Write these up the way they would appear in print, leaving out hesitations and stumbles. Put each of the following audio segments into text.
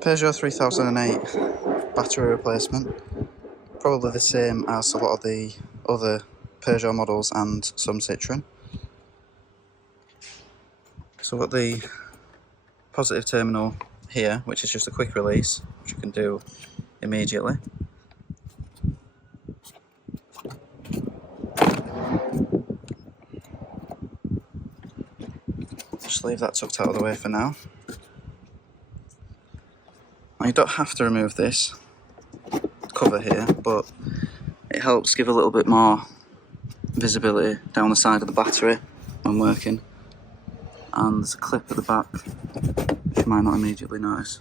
Peugeot 3008 battery replacement, probably the same as a lot of the other Peugeot models and some Citroën. So we've got the positive terminal here, which is just a quick release, which you can do immediately. Just leave that tucked out of the way for now. Now you don't have to remove this cover here, but it helps give a little bit more visibility down the side of the battery when working. And there's a clip at the back, which you might not immediately notice.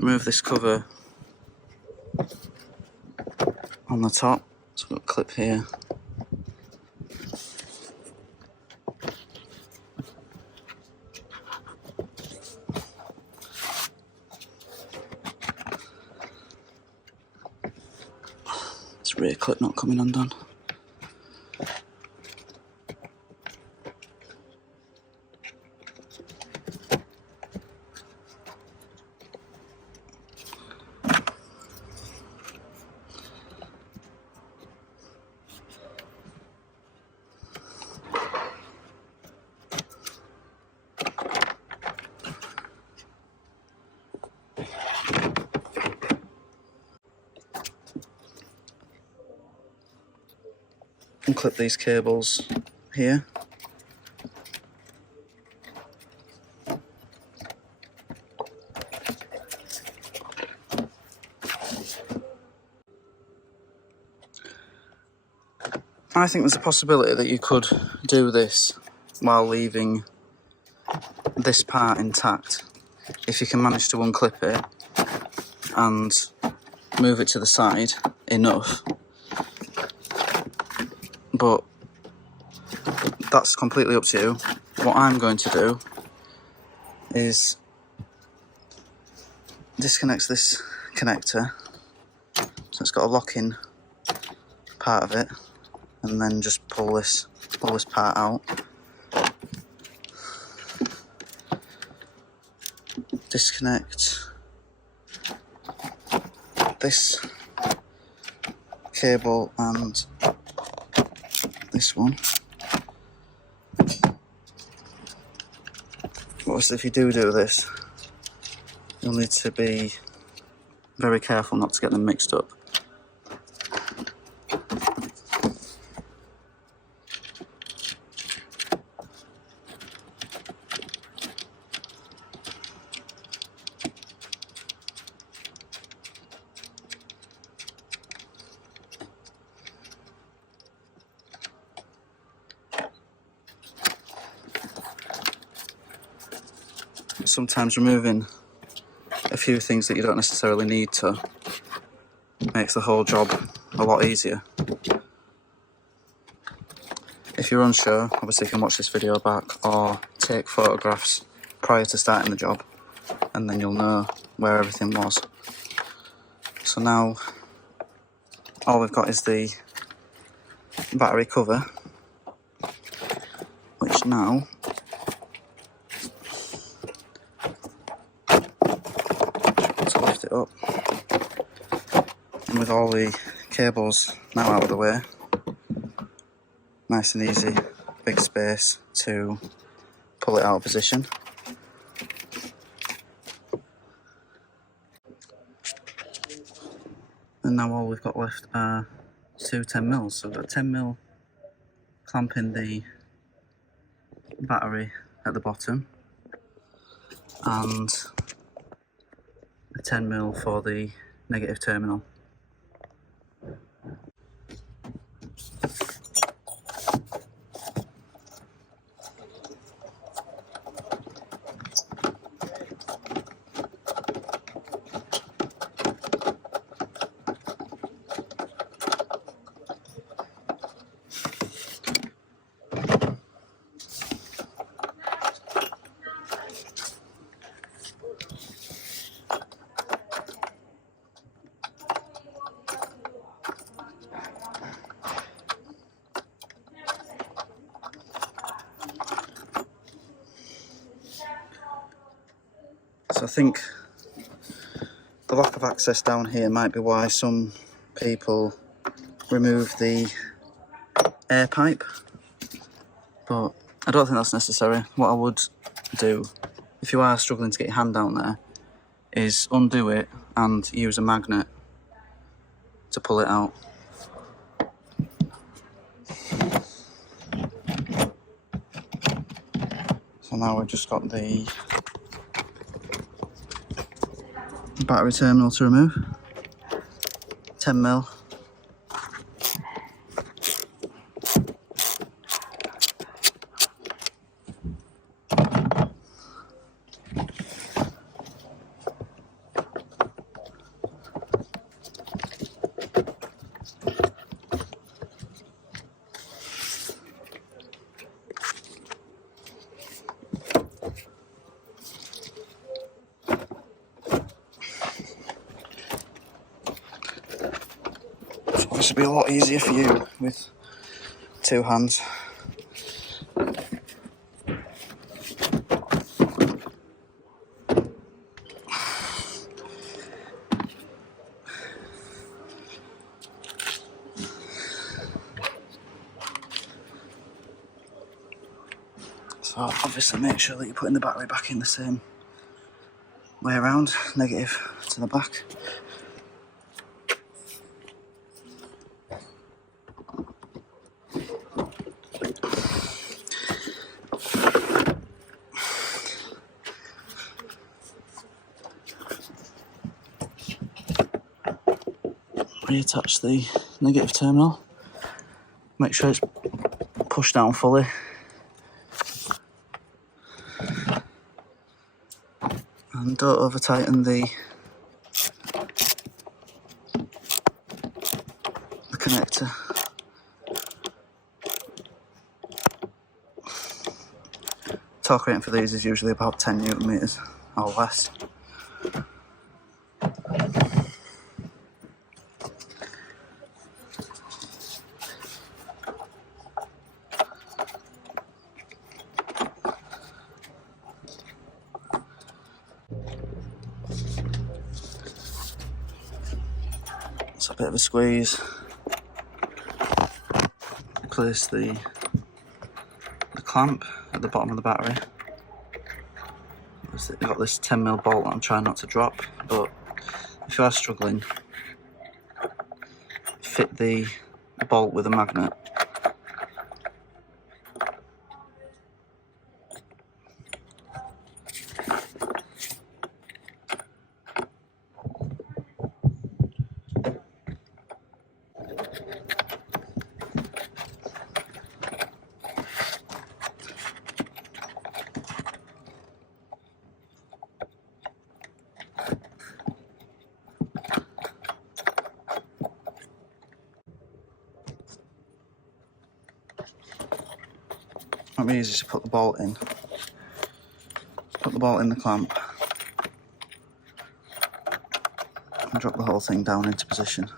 Remove this cover on the top, so we've got a clip here. This rear clip not coming undone. Unclip these cables here. I think there's a possibility that you could do this while leaving this part intact. If you can manage to unclip it and move it to the side enough. But that's completely up to you. What I'm going to do is disconnect this connector, so it's got a lock-in part of it, and then just pull this part out. Disconnect this cable and this one. Obviously, if you do this, you'll need to be very careful not to get them mixed up. Sometimes removing a few things that you don't necessarily need to makes the whole job a lot easier. If you're unsure, obviously you can watch this video back or take photographs prior to starting the job, and then you'll know where everything was. So now all we've got is the battery cover, which now to lift it up, and with all the cables now out of the way, nice and easy, big space to pull it out of position. And now all we've got left are two 10mm. So we've got 10mm clamping the battery at the bottom, and a 10mm for the negative terminal. So I think the lack of access down here might be why some people remove the air pipe, but I don't think that's necessary. What I would do, if you are struggling to get your hand down there, is undo it and use a magnet to pull it out. So now we've just got the battery terminal to remove, 10mm. This will be a lot easier for you with two hands. So obviously make sure that you're putting the battery back in the same way around, negative to the back. Reattach the negative terminal, make sure it's pushed down fully. And don't over tighten the connector. Torque rating for these is usually about 10 Newton meters or less. It's a bit of a squeeze. Place the clamp at the bottom of the battery. You've got this 10mm bolt that I'm trying not to drop, but if you are struggling, fit the bolt with a magnet. Might be easy to put the bolt in. Put the bolt in the clamp and drop the whole thing down into position.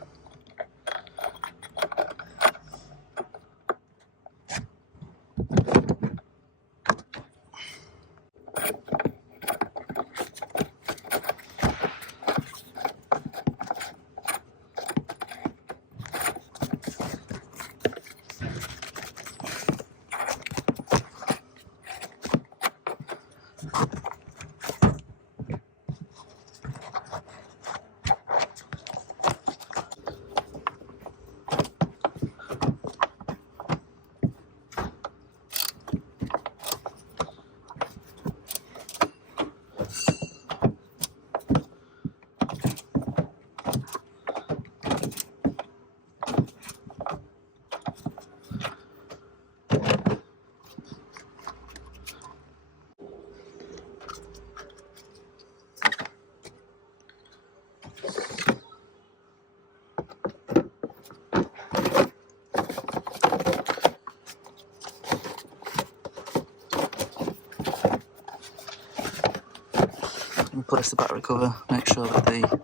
Replace the battery cover, make sure that the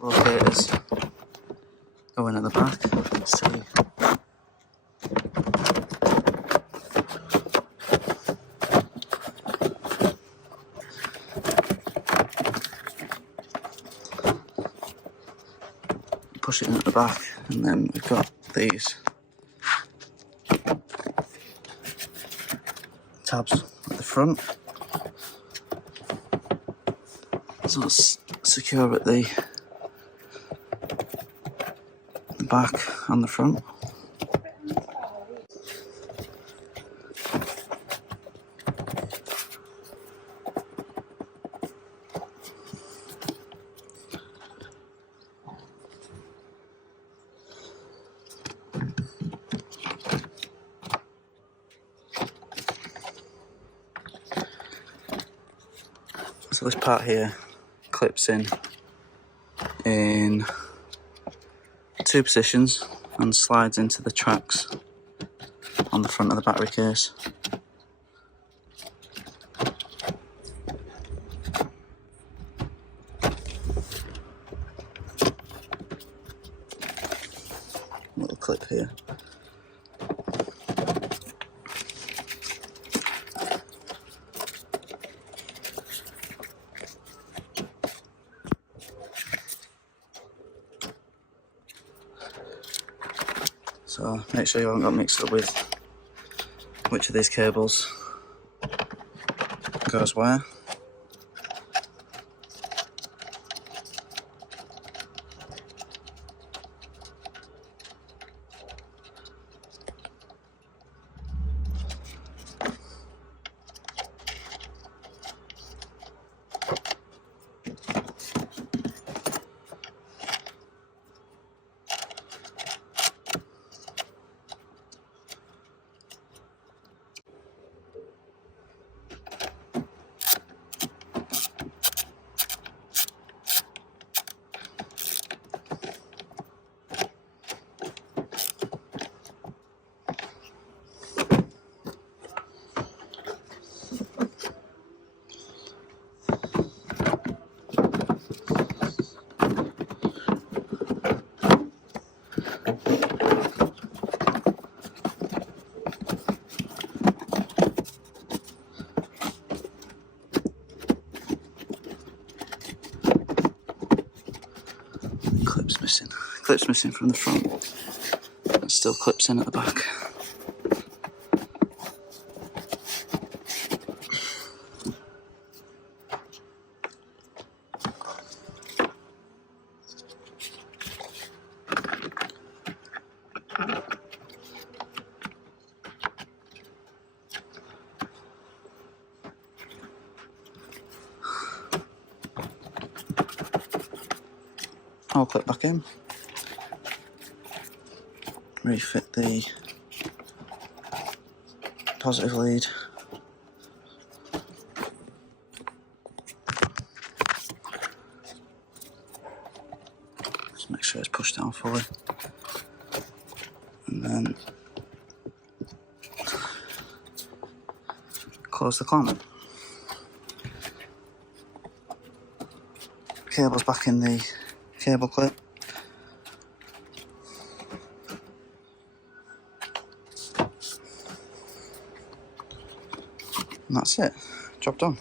locators go in at the back. See. push it in at the back, and then we've got these tabs at the front, so it's secure at the back and the front. So this part here clips in 2 positions and slides into the tracks on the front of the battery case. Little clip here. So make sure you haven't got mixed up with which of these cables goes where. Clips missing from the front. It still clips in at the back. I'll clip back in. Refit the positive lead. Just make sure it's pushed down fully. And then close the clamp. Cable's back in the cable clip. And that's it. Job done.